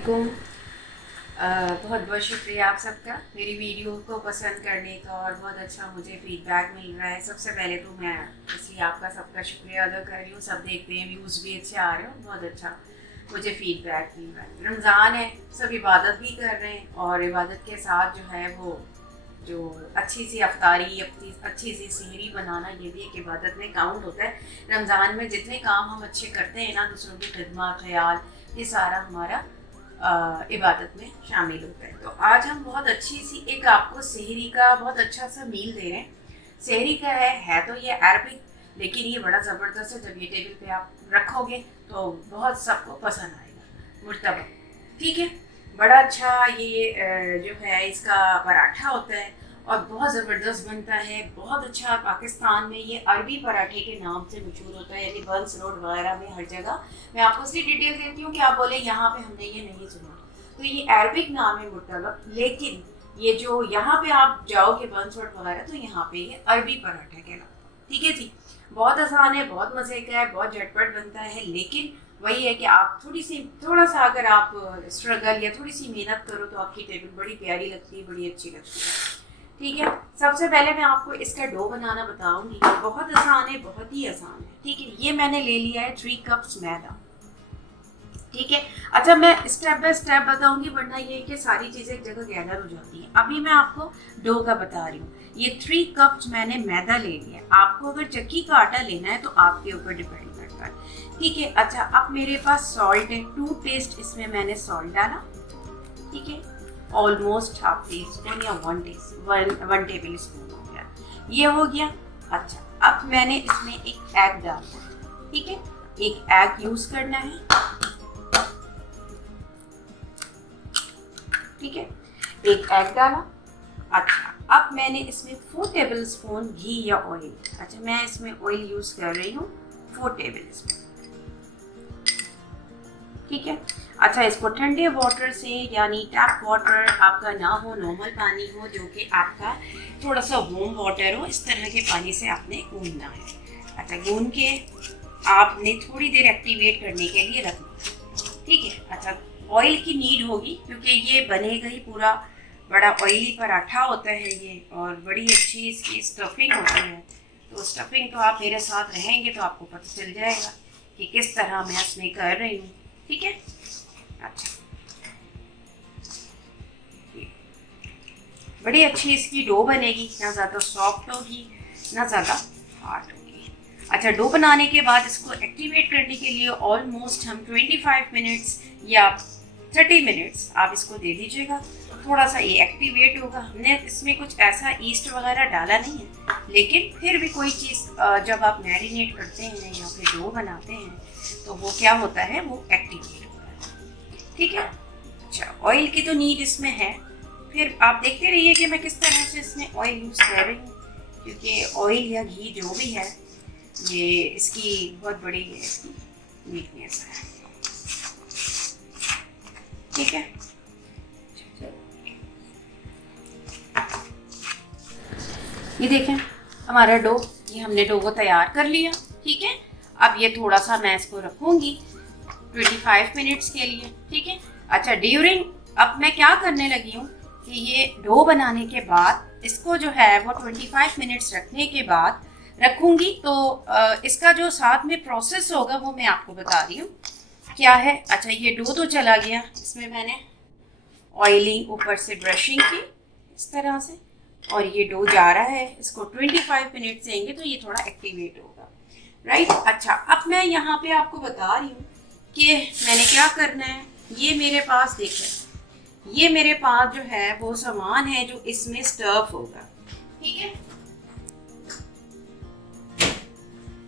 वालेकुम। बहुत बहुत शुक्रिया आप सबका मेरी वीडियो को पसंद करने का और बहुत अच्छा मुझे फीडबैक मिल रहा है। सबसे पहले तो मैं इसलिए आपका सबका शुक्रिया अदा कर रही हूँ। सब देखते हैं, व्यूज़ भी अच्छे आ रहे हो, बहुत अच्छा मुझे फीडबैक मिल रहा है। रमज़ान है, सब इबादत भी कर रहे हैं और इबादत के साथ जो है वो जो अच्छी सी अफ्तारी, अच्छी सी सहरी बनाना, ये भी एक इबादत में काउंट होता है। रमज़ान में जितने काम हम अच्छे करते हैं ना, दूसरों की खिदमत, ख्याल, ये सारा हमारा इबादत में शामिल होता है। तो आज हम बहुत अच्छी सी एक आपको सहरी का बहुत अच्छा सा मील दे रहे हैं। सहरी का है तो ये अरबिक, लेकिन ये बड़ा ज़बरदस्त है। जब ये टेबल पे आप रखोगे तो बहुत सबको पसंद आएगा। मुर्तबा, ठीक है, बड़ा अच्छा ये जो है इसका पराठा होता है और बहुत ज़बरदस्त बनता है। बहुत अच्छा, पाकिस्तान में ये अरबी पराठे के नाम से मशहूर होता है, यानी बंस रोड वगैरह में हर जगह। मैं आपको इसलिए डिटेल देती हूँ कि आप बोले यहाँ पे हमने ये नहीं सुना। तो ये अरबिक नाम है मुर्तबा, लेकिन ये जो यहाँ पे आप जाओगे बंस रोड वगैरह, तो यहाँ पे ये अरबी पराठा कहलाता है। ठीक है जी, बहुत आसान है, बहुत मज़े का है, बहुत झटपट बनता है। लेकिन वही है कि आप थोड़ा सा अगर आप स्ट्रगल या थोड़ी सी मेहनत करो तो आपकी टेबल बड़ी प्यारी लगती है, बड़ी अच्छी लगती है। ठीक है, सबसे पहले मैं आपको इसका डो बनाना बताऊंगी। बहुत आसान है, बहुत ही आसान है। ठीक है, ये मैंने ले लिया है 3 कप्स मैदा। ठीक है, अच्छा मैं स्टेप बाय स्टेप बताऊंगी, वरना ये है कि सारी चीज़ें एक जगह गैदर हो जाती हैं। अभी मैं आपको डो का बता रही हूँ। ये 3 कप्स मैंने मैदा ले लिया। आपको अगर चक्की का आटा लेना है तो आपके ऊपर डिपेंड करता है। ठीक है, अच्छा अब मेरे पास सॉल्ट है, 2 टेस्ट इसमें मैंने सॉल्ट डाला। ठीक है, ऑलमोस्ट हाफ टी स्पून या 1 टेबल स्पून हो गया, ये हो गया। अच्छा अब मैंने इसमें एक एग डालना। ठीक है, एक एग यूज करना है। ठीक है, एक एग डाला। अच्छा अब मैंने इसमें 4 टेबल स्पून घी या ऑयल, अच्छा मैं इसमें ऑयल यूज कर रही हूँ 4 टेबल स्पून। ठीक है, अच्छा इसको ठंडे वाटर से, यानी टैप वाटर आपका ना हो, नॉर्मल पानी हो जो कि आपका थोड़ा सा वार्म वाटर हो, इस तरह के पानी से आपने गूंदना है। अच्छा गूंद के आपने थोड़ी देर एक्टिवेट करने के लिए रखना। ठीक है, अच्छा ऑयल की नीड होगी क्योंकि ये बनेगा ही पूरा, बड़ा ऑयली पराठा होता है ये, और बड़ी अच्छी इसकी स्टफिंग होती है। तो स्टफिंग तो आप मेरे साथ रहेंगे तो आपको पता चल जाएगा कि किस तरह मैं इसमें कर रही हूँ। ठीक है, अच्छा बड़ी अच्छी इसकी डो बनेगी, ना ज़्यादा सॉफ्ट होगी ना ज़्यादा हार्ड होगी। अच्छा डो बनाने के बाद इसको एक्टिवेट करने के लिए ऑलमोस्ट हम 25 मिनट्स या 30 मिनट्स आप इसको दे दीजिएगा। थोड़ा सा ये एक्टिवेट होगा। हमने इसमें कुछ ऐसा ईस्ट वगैरह डाला नहीं है, लेकिन फिर भी कोई चीज़ जब आप मैरिनेट करते हैं या फिर डो बनाते हैं तो वो क्या होता है, वो एक्टिवेट होता है। ठीक है, अच्छा ऑयल की तो नीड इसमें है। फिर आप देखते रहिए कि मैं किस तरह से इसमें ऑयल यूज़ कर रही हूँ, क्योंकि ऑयल या घी जो भी है ये इसकी बहुत बड़ी वीकनेस है। ठीक है, ये देखें हमारा डो, ये हमने डो को तैयार कर लिया। ठीक है, अब ये थोड़ा सा मैं इसको रखूँगी 25 मिनट्स के लिए। ठीक है, अच्छा ड्यूरिंग अब मैं क्या करने लगी हूँ कि ये डो बनाने के बाद इसको जो है वो 25 मिनट्स रखने के बाद रखूँगी, तो इसका जो साथ में प्रोसेस होगा वो मैं आपको बता रही हूँ क्या है। अच्छा ये डो तो चला गया, इसमें मैंने ऑयलिंग ऊपर से ब्रशिंग की इस तरह से, और ये डो जा रहा है। इसको 25 मिनट देंगे तो ये थोड़ा एक्टिवेट होगा, राइट। अच्छा अब मैं यहाँ पे आपको बता रही हूँ कि मैंने क्या करना है। ये मेरे पास देखें, ये मेरे पास जो है वो सामान है जो इसमें स्टफ होगा। ठीक है,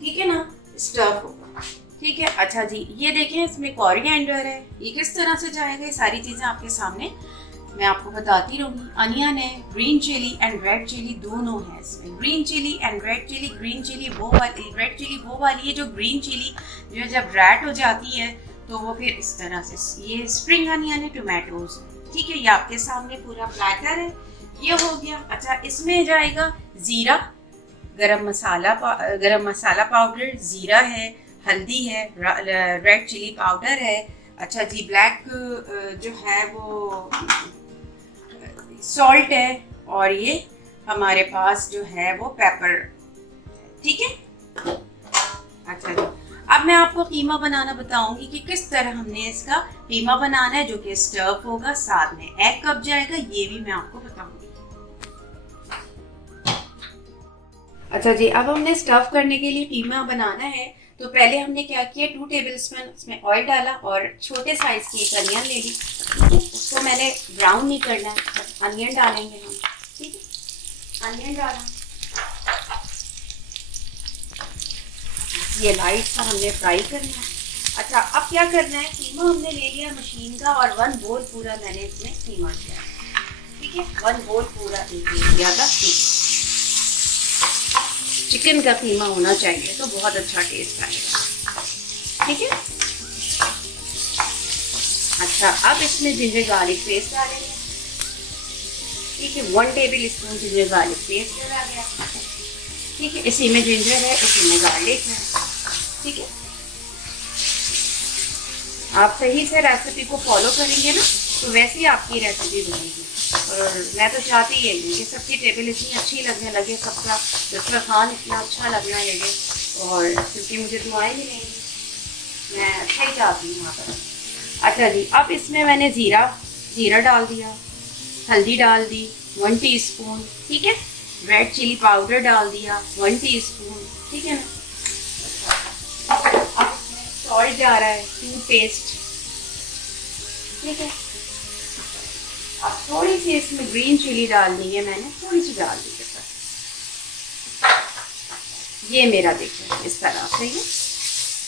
ठीक है ना, स्टफ होगा। ठीक है, अच्छा जी ये देखें इसमें कोरिएंडर है, ये किस तरह से जाएगा, ये सारी चीज़ें आपके सामने मैं आपको बताती रहूँगी। अनियन है, green chilli and red chilli दोनों है इसमें। Green chilli and red chilli, green chilli वो वाली, रेड चिली वो वाली है जो ग्रीन चिली जो जब रेड हो जाती है तो वो फिर इस तरह से, ये स्प्रिंग अनियन है, टोमेटोज। ठीक है, ये आपके सामने पूरा प्लेटर है, ये हो गया। अच्छा इसमें जाएगा ज़ीरा, गरम मसाला पाउडर, ज़ीरा है, हल्दी है, रेड चिली पाउडर है, अच्छा जी, ब्लैक जो है वो सॉल्ट है, और ये हमारे पास जो है वो पेपर। ठीक है। अच्छा जी, अब मैं आपको कीमा बनाना बताऊंगी कि किस तरह हमने इसका कीमा बनाना है, जो कि स्टफ होगा, साथ में एग कब जाएगा ये भी मैं आपको बताऊंगी। अच्छा जी, अब हमने स्टफ करने के लिए कीमा बनाना है। तो पहले हमने क्या किया, 2 टेबलस्पून उसमें ऑयल डाला और छोटे साइज की एक अनियन ले ली। उसको मैंने ब्राउन नहीं करना है, बस अनियन डालेंगे हम। ठीक है, अनियन डाला, ये लाइट सा हमने फ्राई करना है। अच्छा, अब क्या करना है, कीमा हमने ले लिया मशीन का और 1 बोल पूरा मैंने इसमें कीमा किया। ठीक है, 1 बोल पूरा एक ले लिया था। चिकन का कीमा होना चाहिए तो बहुत अच्छा टेस्ट आएगा। ठीक है। अच्छा, अब इसमें जिंजर गार्लिक पेस्ट डालेंगे। ठीक है, 1 table spoon ginger garlic paste डाला गया। ठीक है, इसी में जिंजर है, इसी में गार्लिक है। ठीक है, आप सही से रेसिपी को फॉलो करेंगे ना तो वैसे ही आपकी रेसिपी बनेगी। और मैं तो चाहती ही हूँ कि सबकी टेबल इतनी अच्छी लगने लगे, सबका दस्तरखान इतना अच्छा लगना लगे, और क्योंकि मुझे दुआएं मिलेंगी, मैं अच्छा ही चाहती हूँ वहाँ पर। अच्छा जी, अब इसमें मैंने जीरा डाल दिया, हल्दी डाल दी 1 टीस्पून। ठीक है, रेड चिली पाउडर डाल दिया 1 टीस्पून। ठीक है ना। अब इसमें सॉल्ट जा रहा है, टूथपेस्ट। ठीक है, अब थोड़ी सी इसमें ग्रीन चिली डालनी है, मैंने थोड़ी सी डाल दी है बस। ये मेरा देखिए इस तरह से ये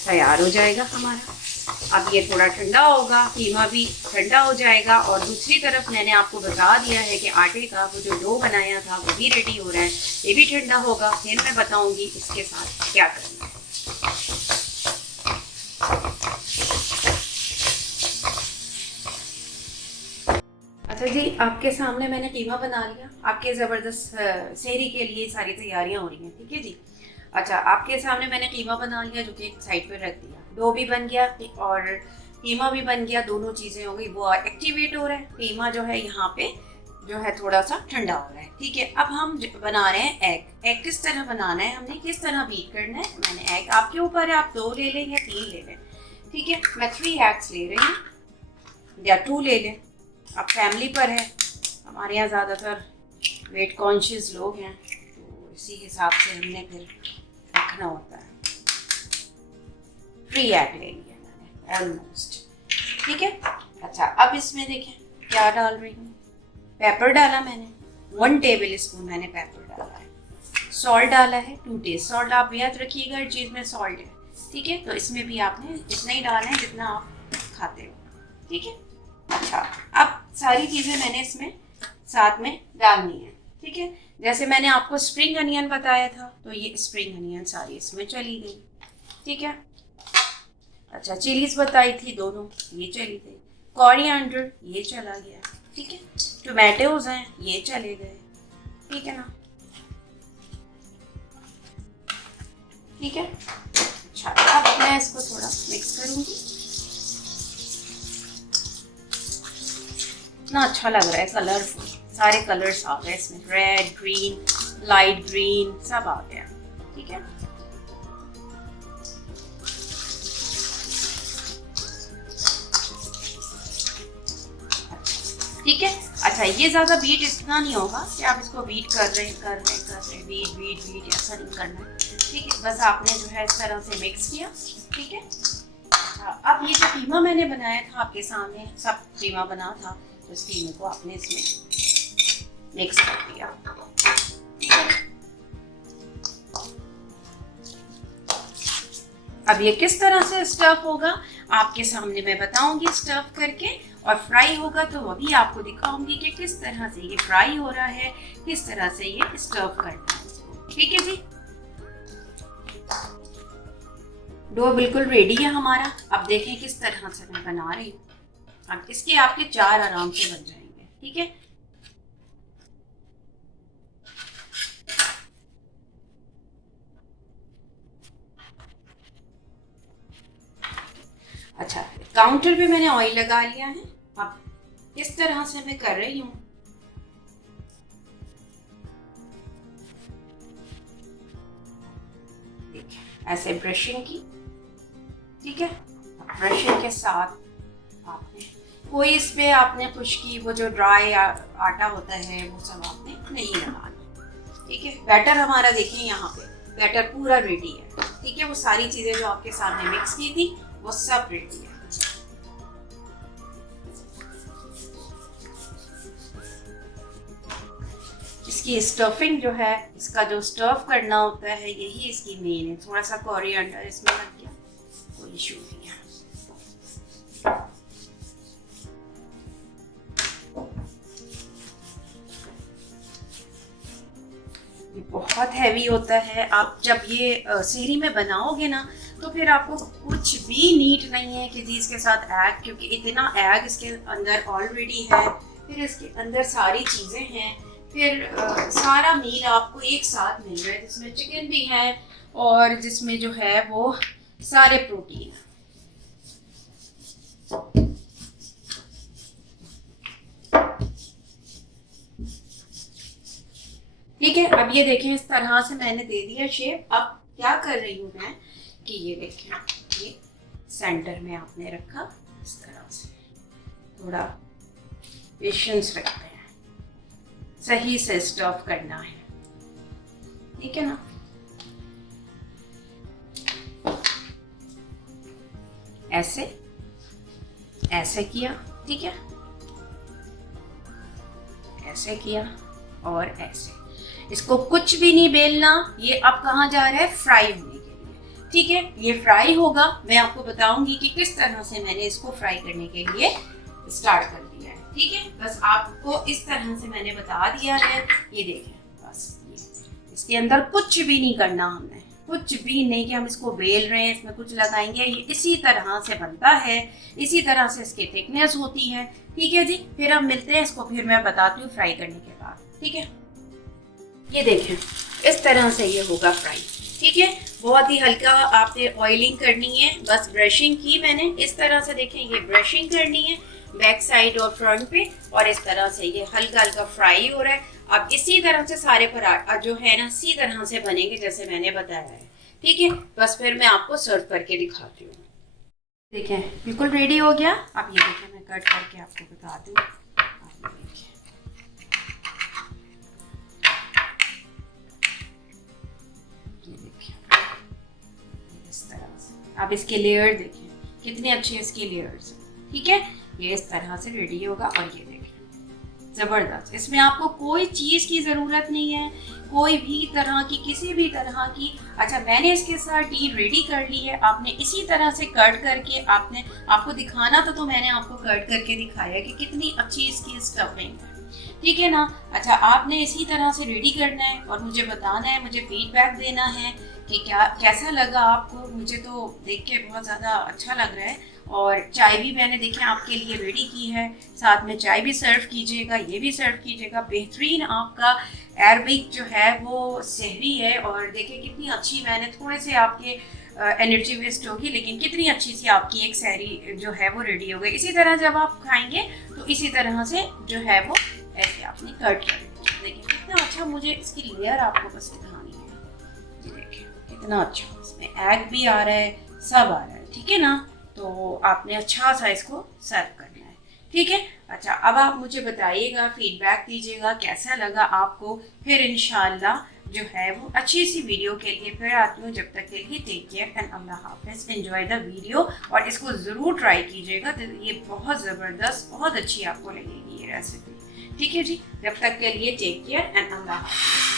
तैयार हो जाएगा हमारा। अब ये थोड़ा ठंडा होगा, कीमा भी ठंडा हो जाएगा, और दूसरी तरफ मैंने आपको बता दिया है कि आटे का वो जो डो बनाया था वो भी रेडी हो रहा है, ये भी ठंडा होगा, फिर मैं बताऊंगी इसके साथ क्या करना है। अच्छा जी, आपके सामने मैंने कीमा बना लिया, आपके ज़बरदस्त सेहरी के लिए सारी तैयारियां हो रही हैं। ठीक है जी। अच्छा, आपके सामने मैंने कीमा बना लिया, जो कि एक साइड पर रख दिया, डो भी बन गया और कीमा भी बन गया, दोनों चीज़ें हो गई। वो एक्टिवेट हो रहा है, कीमा जो है यहाँ पे जो है थोड़ा सा ठंडा हो रहा है। ठीक है, अब हम बना रहे हैं एग। एग किस तरह बनाना है, हमने किस तरह बीट करना है, मैंने एग आपके ऊपर है, आप 2 ले लें या 3 ले लें। ठीक है, मैं 3 एग्स ले रही हूँ या 2 ले लें, अब फैमिली पर है। हमारे यहाँ ज़्यादातर वेट कॉन्शियस लोग हैं, तो इसी हिसाब से हमने फिर रखना होता है। 3 एग ले लिया मैंने ऑलमोस्ट। ठीक है। अच्छा, अब इसमें देखें क्या डाल रही हूँ, पेपर डाला मैंने 1 टेबल स्पून मैंने पेपर डाला है। सॉल्ट डाला है 2 टेस्ट सॉल्ट, आप याद रखिएगा हर चीज़ में सॉल्ट है। ठीक है, तो इसमें भी आपने इतना ही डालना है जितना आप खाते हो। ठीक है। अच्छा, अब सारी चीज़ें मैंने इसमें साथ में डालनी है। ठीक है, जैसे मैंने आपको स्प्रिंग अनियन बताया था, तो ये स्प्रिंग अनियन सारी इसमें चली गई। ठीक है। अच्छा, चिलीज बताई थी दोनों, ये चली गई। कोरिएंडर ये चला गया। ठीक है, टोमेटोज हैं ये चले गए। ठीक है ना। ठीक है। अच्छा, अब मैं इसको थोड़ा मिक्स करूंगी। इतना अच्छा लग रहा है, कलरफुल, सारे कलर्स आ गए इसमें, रेड, ग्रीन, लाइट ग्रीन, सब आ गया। ठीक है। ठीक है। अच्छा, ये ज़्यादा बीट इतना नहीं होगा कि आप इसको बीट कर रहे बीट बीट बीट, ऐसा नहीं करना है। ठीक है, बस आपने जो है इस तरह से मिक्स किया। ठीक है। अच्छा, अब ये जो कीमा मैंने बनाया था आपके सामने, सब कीमा बना था, तो इस कीमे को आपने इसमें मिक्स कर दिया। अब ये किस तरह से स्टफ होगा आपके सामने मैं बताऊंगी स्टफ करके, और फ्राई होगा तो वो भी आपको दिखाऊंगी कि किस तरह से ये फ्राई हो रहा है, किस तरह से ये स्टफ करना है। ठीक है जी। डो बिल्कुल रेडी है हमारा। अब देखें किस तरह से मैं बना रही हूँ। अब इसके आपके 4 आराम से बन जाएंगे। ठीक है। अच्छा, काउंटर पे मैंने ऑयल लगा लिया है। अब इस तरह से मैं कर रही हूँ। देखिए, ऐसे ब्रशिंग की, ठीक है। ब्रशिंग के साथ आपने कोई इस पे आपने खुश्की, वो जो ड्राई आटा होता है वो सब आपने नहीं लगाना, ठीक है। बैटर हमारा देखिए यहाँ पे बैटर पूरा रेडी है, ठीक है। वो सारी चीज़ें जो आपके सामने मिक्स की थी वो सब रेडी है। इसकी स्टफिंग जो है, इसका जो स्टफ करना होता है, यही इसकी मेन है। थोड़ा सा कोरिएंडर इसमें लग गया, कोई इशू नहीं है। ये बहुत हैवी होता है। आप जब ये सेहरी में बनाओगे ना, तो फिर आपको कुछ भी नीड नहीं है कि जी इसके साथ एग, क्योंकि इतना एग इसके अंदर ऑलरेडी है, फिर इसके अंदर सारी चीज़ें हैं, फिर सारा मील आपको एक साथ मिल रहा है, जिसमें चिकन भी है और जिसमें जो है वो सारे प्रोटीन है। ठीक है, अब ये देखें इस तरह से मैंने दे दिया शेप। अब क्या कर रही हूँ मैं कि ये देखें, ये सेंटर में आपने रखा इस तरह से। थोड़ा पेशेंस रखते हैं, सही से स्टफ करना है, ठीक है ना। ऐसे ऐसे किया, ठीक है, ऐसे किया और ऐसे। इसको कुछ भी नहीं बेलना। ये अब कहाँ जा रहा है? फ्राई होने के लिए, ठीक है। ये फ्राई होगा, मैं आपको बताऊंगी कि किस तरह से मैंने इसको फ्राई करने के लिए स्टार्ट कर दिया है, ठीक है। बस आपको इस तरह से मैंने बता दिया है। ये देखें, बस ये इसके अंदर कुछ भी नहीं करना हमने, कुछ भी नहीं कि हम इसको बेल रहे हैं, इसमें कुछ लगाएंगे। ये इसी तरह से बनता है, इसी तरह से इसकी थिकनेस होती है, ठीक है जी। फिर हम मिलते हैं, इसको फिर मैं बताती हूँ फ्राई करने के बाद, ठीक है। ये देखें, इस तरह से ये होगा फ्राई, ठीक है। बहुत ही हल्का आपने ऑयलिंग करनी है, बस ब्रशिंग की मैंने इस तरह से। देखें, ये ब्रशिंग करनी है बैक साइड और फ्रंट पे, और इस तरह से ये हल्का हल्का फ्राई हो रहा है। अब इसी तरह से सारे पराठा जो है ना, इसी तरह से बनेंगे जैसे मैंने बताया है, ठीक है। बस फिर मैं आपको सर्व करके दिखाती हूँ। देखें, बिल्कुल रेडी हो गया। अब ये देखें, मैं कट करके आपको बता दूँ। आप इसके लेयर देखिए, कितने अच्छे इसके लेयर्स, ठीक है। ये इस तरह से रेडी होगा, और ये देखिए ज़बरदस्त। इसमें आपको कोई चीज़ की ज़रूरत नहीं है, कोई भी तरह की, किसी भी तरह की। अच्छा, मैंने इसके साथ टी रेडी कर ली है। आपने इसी तरह से कट करके, आपने आपको दिखाना था तो मैंने आपको कट करके दिखाया कि कितनी अच्छी इसकी स्टफिंग है, ठीक है ना। अच्छा, आपने इसी तरह से रेडी करना है और मुझे बताना है, मुझे फीडबैक देना है कि कैसा लगा आपको। मुझे तो देख के बहुत ज़्यादा अच्छा लग रहा है। और चाय भी मैंने देखें आपके लिए रेडी की है, साथ में चाय भी सर्व कीजिएगा, ये भी सर्व कीजिएगा। बेहतरीन आपका अरबिक जो है वो सहरी है। और देखिए कितनी अच्छी, मैंने थोड़े से आपके एनर्जी वेस्ट होगी, लेकिन कितनी अच्छी सी आपकी एक सहरी जो है वो रेडी हो गई। इसी तरह जब आप खाएंगे तो इसी तरह से जो है वो ऐसे आपने कट कर दिया। देखिए कितना अच्छा, मुझे इसकी लेयर आपको बस दिखानी है। ये देखिए कितना अच्छा, इसमें एग भी आ रहा है, सब आ रहा है, ठीक है ना। तो आपने अच्छा सा इसको सर्व करना है, ठीक है। अच्छा, अब आप मुझे बताइएगा, फीडबैक दीजिएगा कैसा लगा आपको। फिर इंशाल्लाह जो है वो अच्छी सी वीडियो के लिए फिर आती हूँ। जब तक के लिए टेक केयर एंड अल्लाह हाफिज़। एंजॉय द वीडियो और इसको ज़रूर ट्राई कीजिएगा, तो ये बहुत ज़बरदस्त, बहुत अच्छी आपको लगेगी ये रेसिपी, ठीक है जी। जब तक के लिए टेक केयर एंड अल्लाह हाफिज़।